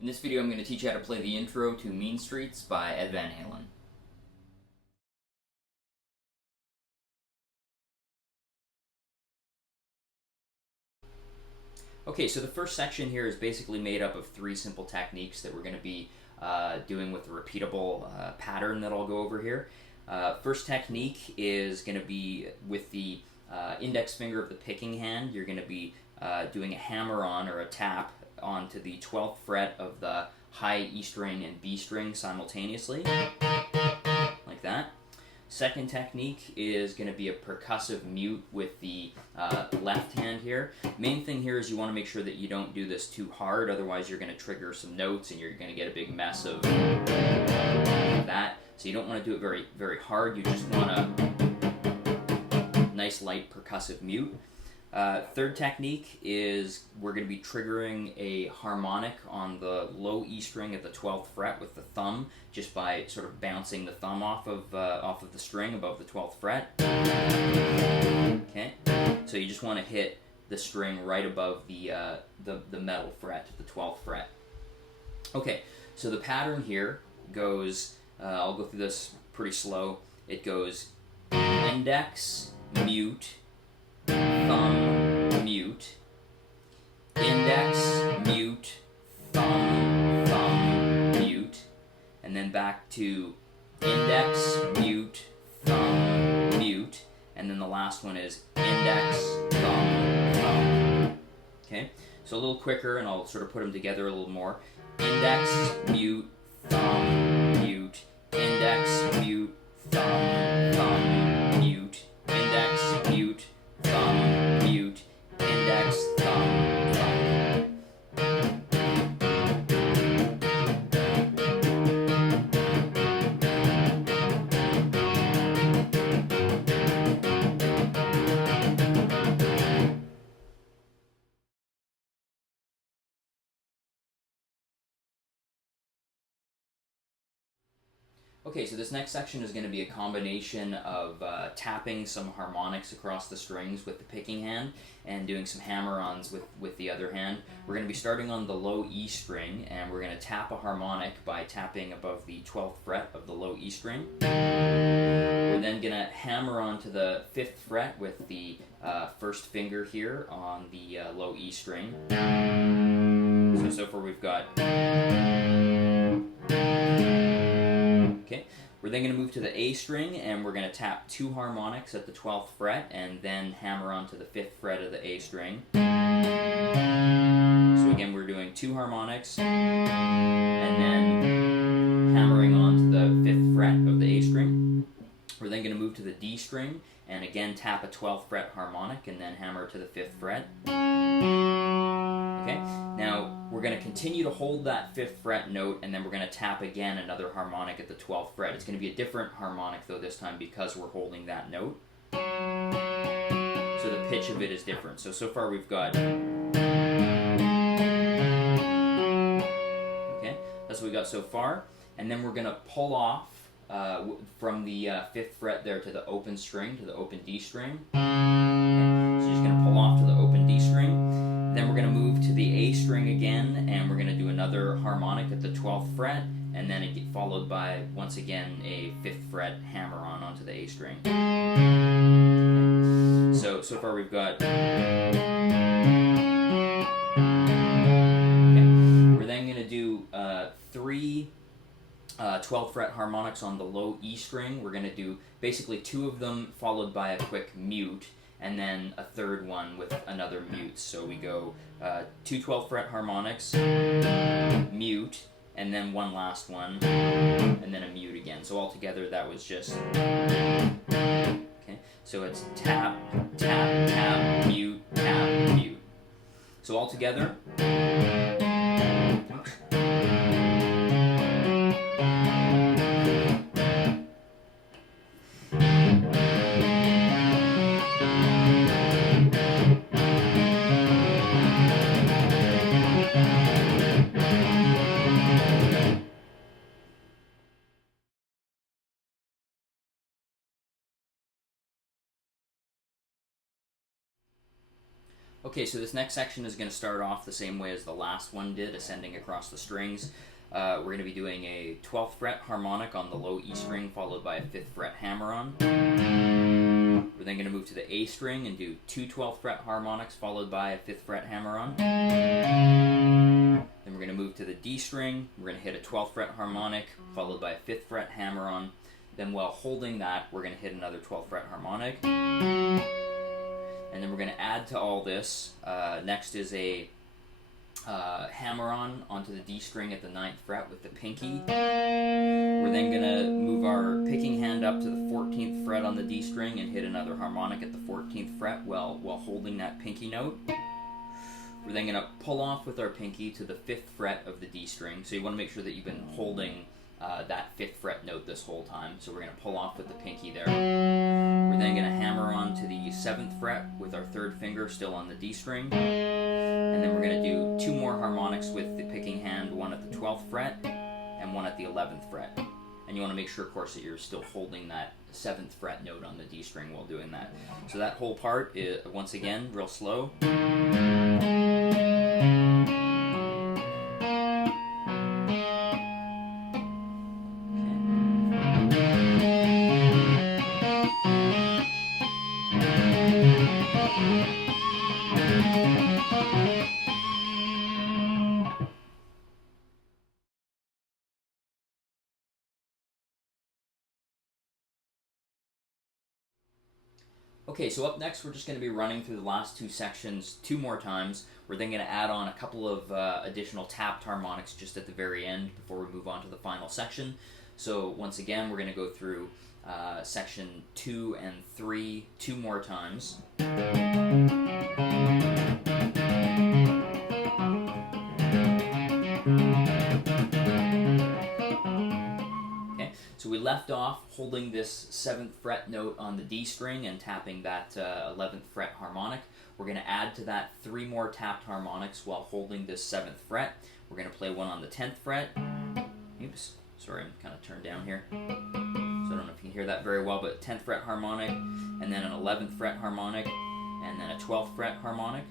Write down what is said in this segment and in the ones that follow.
In this video, I'm going to teach you how to play the intro to Mean Streets by Ed Van Halen. Okay, so the first section here is basically made up of three simple techniques that we're going to be doing with a repeatable pattern that I'll go over here. First technique is going to be with the index finger of the picking hand. You're going to be doing a hammer-on or a tap onto the 12th fret of the high E string and B string simultaneously, like that. Second technique is going to be a percussive mute with the left hand here. Main thing here is you want to make sure that you don't do this too hard, otherwise you're going to trigger some notes and you're going to get a big mess of that. So you don't want to do it very, very hard, you just want a nice light percussive mute. Third technique is we're going to be triggering a harmonic on the low E string at the 12th fret with the thumb, just by sort of bouncing the thumb off of the string above the 12th fret. Okay, so you just want to hit the string right above the metal fret, the 12th fret. Okay, so the pattern here goes, I'll go through this pretty slow. It goes index, mute, thumb, mute, index, mute, thumb, thumb, mute, and then back to index, mute, thumb, mute, and then the last one is index, thumb, thumb. Okay, so a little quicker, and I'll sort of put them together a little more. Index, mute, thumb, mute, index, mute, thumb, thumb, mute, index, mute, thumb, mute, index, thumb, thumb. Okay, so this next section is going to be a combination of tapping some harmonics across the strings with the picking hand and doing some hammer-ons with the other hand. We're going to be starting on the low E string, and we're going to tap a harmonic by tapping above the 12th fret of the low E string. We're then going to hammer onto the 5th fret with the first finger here on the low E string. So far we've got... Okay, we're then going to move to the A string, and we're going to tap two harmonics at the 12th fret and then hammer onto the 5th fret of the A string. So again, we're doing two harmonics and then hammering onto the 5th fret of the A string. We're then going to move to the D string and again tap a 12th fret harmonic and then hammer to the 5th fret. Okay, now we're going to continue to hold that 5th fret note, and then we're going to tap again another harmonic at the 12th fret. It's going to be a different harmonic though this time because we're holding that note. So the pitch of it is different. So far we've got... Okay, that's what we got so far. And then we're going to pull off from the 5th fret there to the open string, to the open D string. Okay, so just going to pull off to the open D string. Then we're going to move to the A string again, and we're going to do another harmonic at the 12th fret, and then it get followed by, once again, a 5th fret hammer-on onto the A string. Okay. So far we've got... Okay. We're then going to do three 12th fret harmonics on the low E string. We're going to do basically two of them followed by a quick mute, and then a third one with another mute. So we go two 12th fret harmonics, mute, and then one last one, and then a mute again. So altogether that was just... Okay, so it's tap, tap, tap, mute, tap, mute. So altogether... Okay, so this next section is going to start off the same way as the last one did, ascending across the strings. We're going to be doing a 12th fret harmonic on the low E string, followed by a 5th fret hammer-on. We're then going to move to the A string and do two 12th fret harmonics, followed by a 5th fret hammer-on. Then we're going to move to the D string. We're going to hit a 12th fret harmonic, followed by a 5th fret hammer-on. Then while holding that, we're going to hit another 12th fret harmonic. And then we're going to add to all this. Next is a hammer-on onto the D string at the 9th fret with the pinky. We're then going to move our picking hand up to the 14th fret on the D string and hit another harmonic at the 14th fret while holding that pinky note. We're then going to pull off with our pinky to the 5th fret of the D string. So you want to make sure that you've been holding that 5th fret note this whole time. So we're going to pull off with the pinky there. We're then going to hammer on to the 7th fret with our 3rd finger still on the D string. And then we're going to do two more harmonics with the picking hand, one at the 12th fret and one at the 11th fret. And you want to make sure, of course, that you're still holding that 7th fret note on the D string while doing that. So that whole part is, once again, real slow. Okay, so up next we're just going to be running through the last two sections two more times. We're then going to add on a couple of additional tapped harmonics just at the very end before we move on to the final section. So once again, we're going to go through section 2 and 3 two more times. So we left off holding this 7th fret note on the D string and tapping that 11th fret harmonic. We're going to add to that 3 more tapped harmonics while holding this 7th fret. We're going to play one on the 10th fret. Oops, sorry, I'm kind of turned down here. So I don't know if you can hear that very well, but 10th fret harmonic, and then an 11th fret harmonic, and then a 12th fret harmonic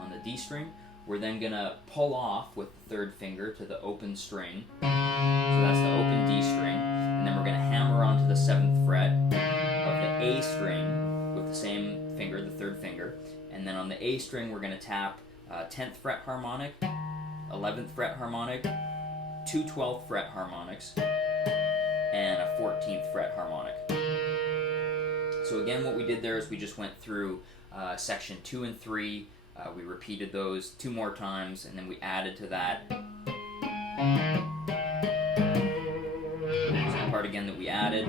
on the D string. We're then going to pull off with the 3rd finger to the open string. So that's the open D string. And then we're going to hammer onto the 7th fret of the A string with the same finger, the 3rd finger. And then on the A string, we're going to tap 10th fret harmonic, 11th fret harmonic, two 12th fret harmonics, and a 14th fret harmonic. So again, what we did there is we just went through section 2 and 3. We repeated those 2 more times, and then we added to that part again that we added.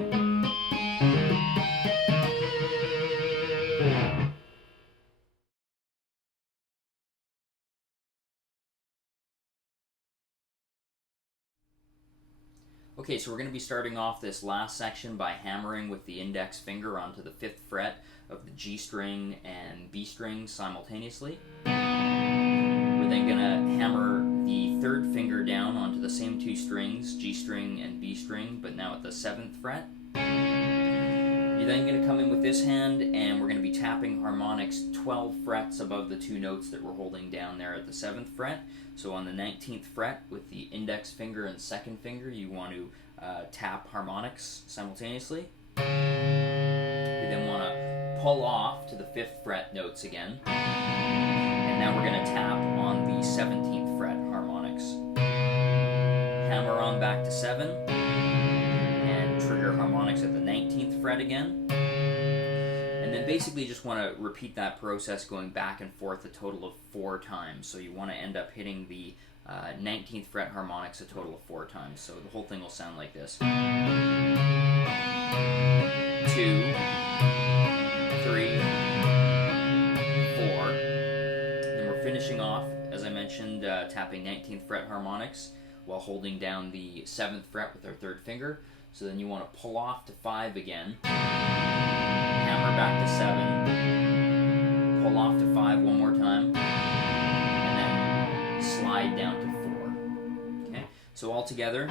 Okay, so we're going to be starting off this last section by hammering with the index finger onto the 5th fret of the G string and B string simultaneously. We're then going to hammer the 3rd finger down onto the same 2 strings, G string and B string, but now at the 7th fret. You're then going to come in with this hand, and we're going to be tapping harmonics 12 frets above the 2 notes that we're holding down there at the 7th fret. So on the 19th fret with the index finger and 2nd finger, you want to tap harmonics simultaneously. We then want to pull off to the 5th fret notes again. And now we're going to tap on the 17th fret harmonics. Hammer on back to 7. And trigger harmonics at the 19th fret again. And then basically just want to repeat that process going back and forth a total of 4 times. So you want to end up hitting the 19th fret harmonics a total of 4 times. So the whole thing will sound like this. 2, 3, 4. Then we're finishing off, as I mentioned, tapping 19th fret harmonics while holding down the 7th fret with our 3rd finger. So then you want to pull off to 5 again, hammer back to 7, pull off to 5 one more time, and then slide down to 4. Okay, so all together.